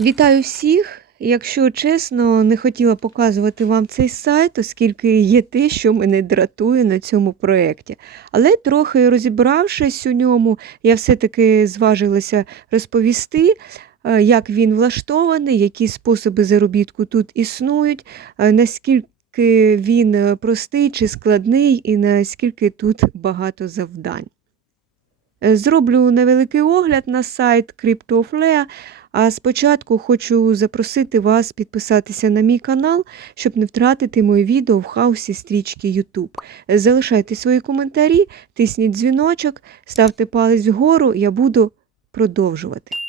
Вітаю всіх! Якщо чесно, не хотіла показувати вам цей сайт, оскільки є те, що мене дратує на цьому проєкті. Але трохи розібравшись у ньому, я все-таки зважилася розповісти, е, як він влаштований, які способи заробітку тут існують, е, наскільки він е, простий чи складний, і наскільки тут багато завдань. Е, Зроблю невеликий огляд на сайт CryptoFlare, а спочатку хочу запросити вас підписатися на мій канал, щоб не втратити моє відео в хаосі стрічки YouTube. Залишайте свої коментарі, тисніть дзвіночок, ставте палець вгору, я буду продовжувати.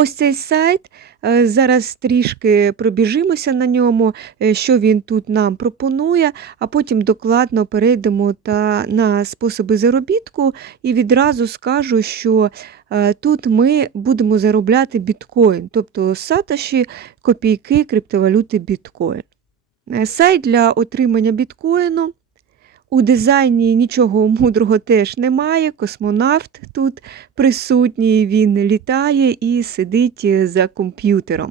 Ось цей сайт. е, Зараз трішки пробіжимося на ньому, е, що він тут нам пропонує, а потім докладно перейдемо та на способи заробітку і відразу скажу, що е, тут ми будемо заробляти біткоін, тобто сатоші, копійки криптовалюти біткоін. Сайт для отримання біткоїну. У дизайні нічого мудрого теж немає. Космонавт тут присутній, він літає і сидить за комп'ютером,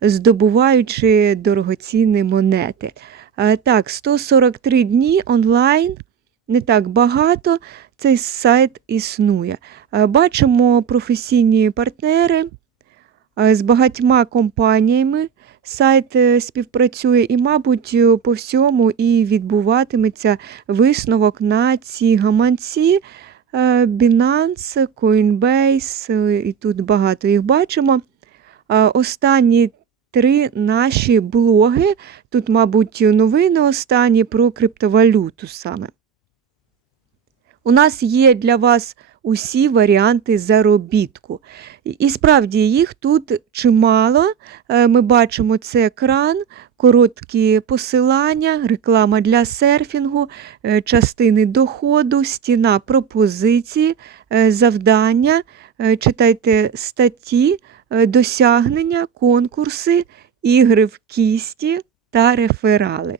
здобуваючи дорогоцінні монети. Е, Так, 143 дні онлайн, не так багато. Цей сайт існує. Е, Бачимо професійні партнери з багатьма компаніями. Сайт е, співпрацює і, мабуть, е, по всьому і відбуватиметься висновок на ці гаманці. е, Binance, Coinbase, е, і тут багато їх бачимо. Е, Останні три наші блоги. Тут, мабуть, новини останні про криптовалюту саме. У нас є для вас усі варіанти заробітку. І- справді їх тут чимало. Е, Ми бачимо це екран, короткі посилання, реклама для серфінгу, е, частини доходу, стіна пропозиції, е, завдання. Читайте статті, досягнення, конкурси, ігри в кісті та реферали.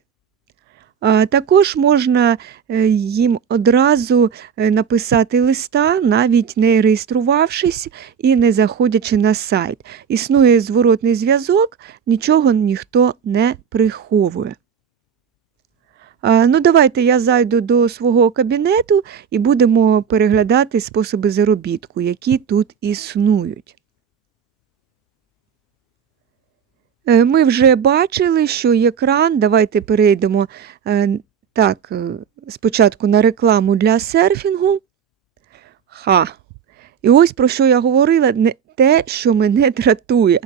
Також можна е, їм одразу е, написати листа, навіть не реєструвавшись і не заходячи на сайт. Існує зворотний зв'язок, нічого ніхто не приховує. Ну, давайте я зайду до свого кабінету і будемо переглядати способи заробітку, які тут існують. Ми вже бачили, що екран. Давайте перейдемо е, так, е, спочатку на рекламу для серфінгу. Ха. І ось про що я говорила, не те, що мене дратує.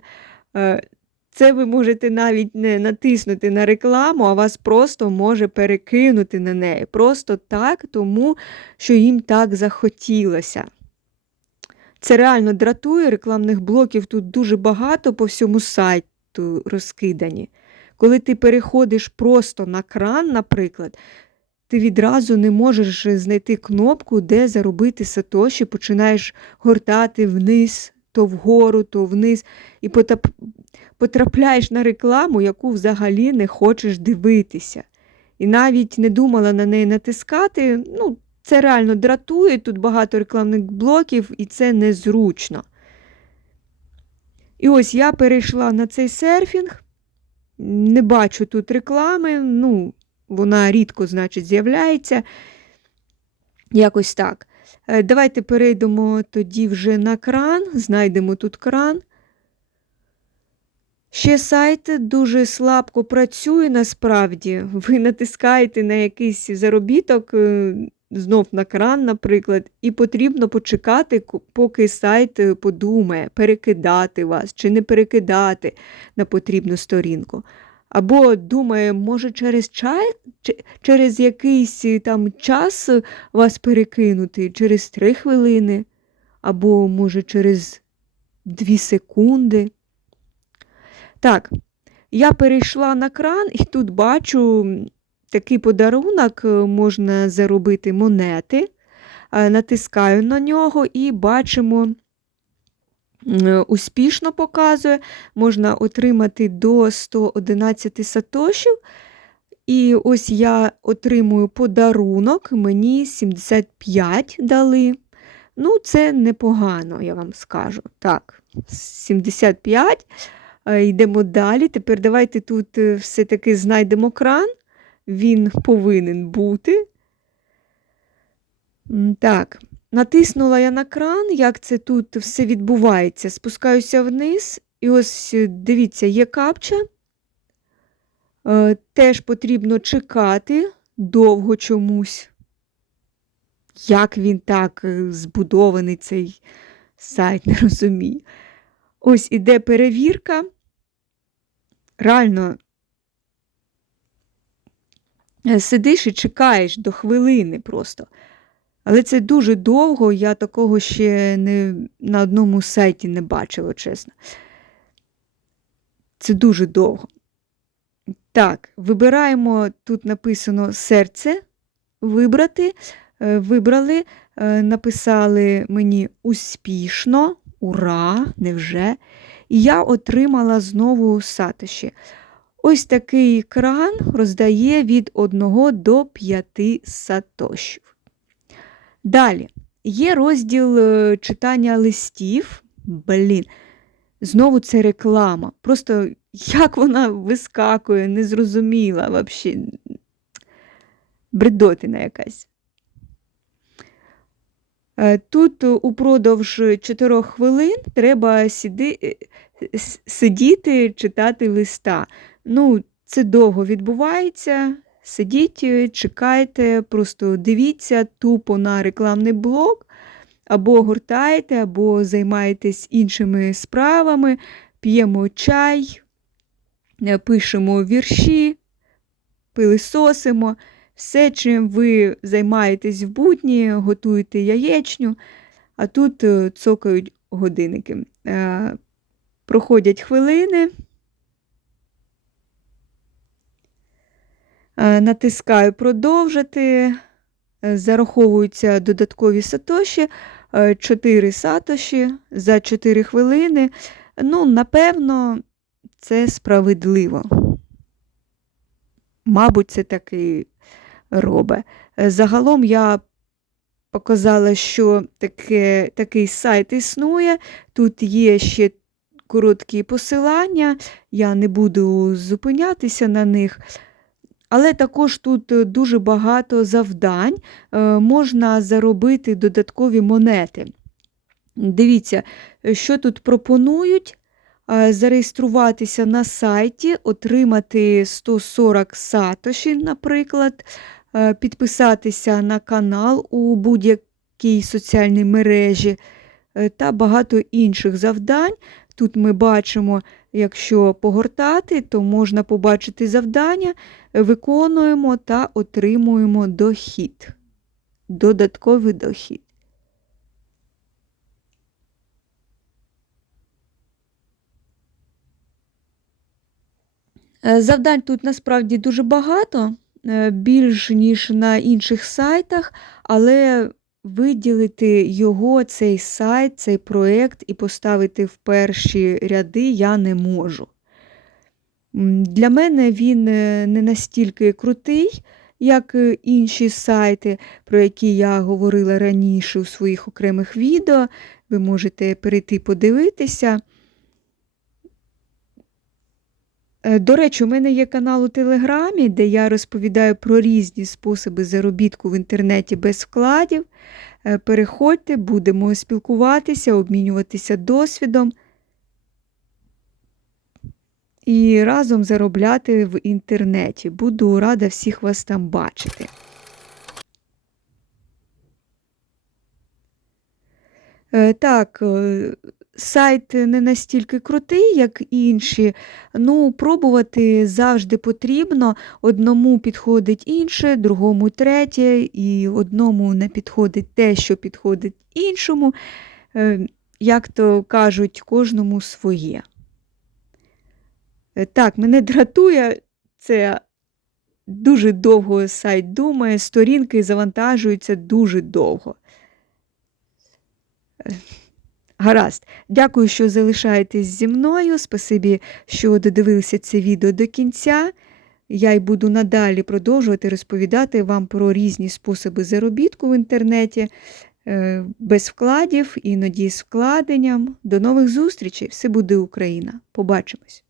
Е, Це ви можете навіть не натиснути на рекламу, а вас просто може перекинути на неї. Просто так, тому що їм так захотілося. Це реально дратує, рекламних блоків тут дуже багато по всьому сайту розкидані. Коли ти переходиш просто на кран, наприклад, ти відразу не можеш знайти кнопку, де заробити сатоші, починаєш гортати вниз, то вгору, то вниз, і потрапляєш на рекламу, яку взагалі не хочеш дивитися. І навіть не думала на неї натискати. Ну, це реально дратує, тут багато рекламних блоків, і це незручно. І ось я перейшла на цей серфінг, не бачу тут реклами, ну, вона рідко, значить, з'являється. Якось так. Е, Давайте перейдемо тоді вже на кран, знайдемо тут кран. Ще сайт дуже слабко працює насправді. Ви натискаєте на якийсь заробіток, е, знов на кран, наприклад, і потрібно почекати, поки сайт е, подумає, перекидати вас чи не перекидати на потрібну сторінку. Або думає, може, через чай, через якийсь е, там час е, вас перекинути, через три хвилини, або, може, через дві секунди. Так, я перейшла на кран і тут бачу такий подарунок, е, можна заробити монети. Е, Натискаю на нього і бачимо, успішно показує, можна отримати до 111 сатошів. І ось я отримую подарунок, мені 75 дали. Ну, це непогано, я вам скажу. Так, 75. Е, Йдемо далі. Тепер давайте тут е, все-таки знайдемо кран. Він повинен бути. Так, натиснула я на кран, як це тут все відбувається. Спускаюся вниз, і ось е, дивіться, є капча. Е, Теж потрібно чекати довго чомусь. Як він так е, збудований, цей сайт, не розумію. Ось іде перевірка. Реально сидиш і чекаєш до хвилини просто. Але це дуже довго, я такого ще не, на одному сайті не бачила, чесно. Це дуже довго. Так, вибираємо, тут написано серце вибрати. Е, Вибрали, е, написали мені успішно, ура, невже. І я отримала знову сатоші. Ось такий кран роздає від 1 до 5 сатошів. Далі є розділ е, читання листів. Блін, знову це реклама. Просто як вона вискакує, незрозуміла взагалі. Бредотина якась. Е, Тут упродовж 4 хвилин треба сиди, е, сидіти, читати листа. Ну, це довго відбувається. Сидіть, е, чекайте, просто дивіться тупо на рекламний блок, або гортаєте, або займаєтесь іншими справами, п'ємо чай, е, пишемо вірші, пилисосимо. Все, чим ви займаєтесь в будні, готуєте яєчню, а тут е, цокають годинники. Проходять хвилини. Натискаю продовжити. Е, Зараховуються додаткові сатоші, 4 сатоші за 4 хвилини. Ну, напевно, це справедливо. Мабуть, це таки робить. Е, Загалом я показала, що таке, такий сайт існує. Тут є ще короткі посилання, я не буду зупинятися на них. Але також тут е, дуже багато завдань, е, можна заробити додаткові монети. Дивіться, е, що тут пропонують. Зареєструватися на сайті, отримати 140 сатоші, наприклад, підписатися на канал у будь-якій соціальній мережі та багато інших завдань. Тут ми бачимо, якщо погортати, то можна побачити завдання, виконуємо та отримуємо дохід. Додатковий дохід. Е, Завдань тут насправді дуже багато, е, більш ніж на інших сайтах, але виділити його, цей сайт, цей проєкт і поставити в перші ряди я не можу. Для мене він е, не настільки крутий, як е, інші сайти, про які я говорила раніше у своїх окремих відео. Ви можете перейти подивитися. До речі, у мене є канал у Телеграмі, де я розповідаю про різні способи заробітку в інтернеті без вкладів. Е, Переходьте, будемо спілкуватися, обмінюватися досвідом і разом заробляти в інтернеті. Буду рада всіх вас там бачити. Е, Так, е, сайт не настільки крутий, як інші. Ну, пробувати завжди потрібно. Одному підходить інше, другому третє, і одному не підходить те, що підходить іншому. Е, Як то кажуть, кожному своє. Е, Так, мене дратує це дуже довго сайт думає, сторінки завантажуються дуже довго. Гаразд. Дякую, що залишаєтесь зі мною. Спасибі, що додивилися це відео до кінця. Я й буду надалі продовжувати розповідати вам про різні способи заробітку в інтернеті. е, без вкладів, іноді з вкладенням. До нових зустрічей! Все буде Україна! Побачимось!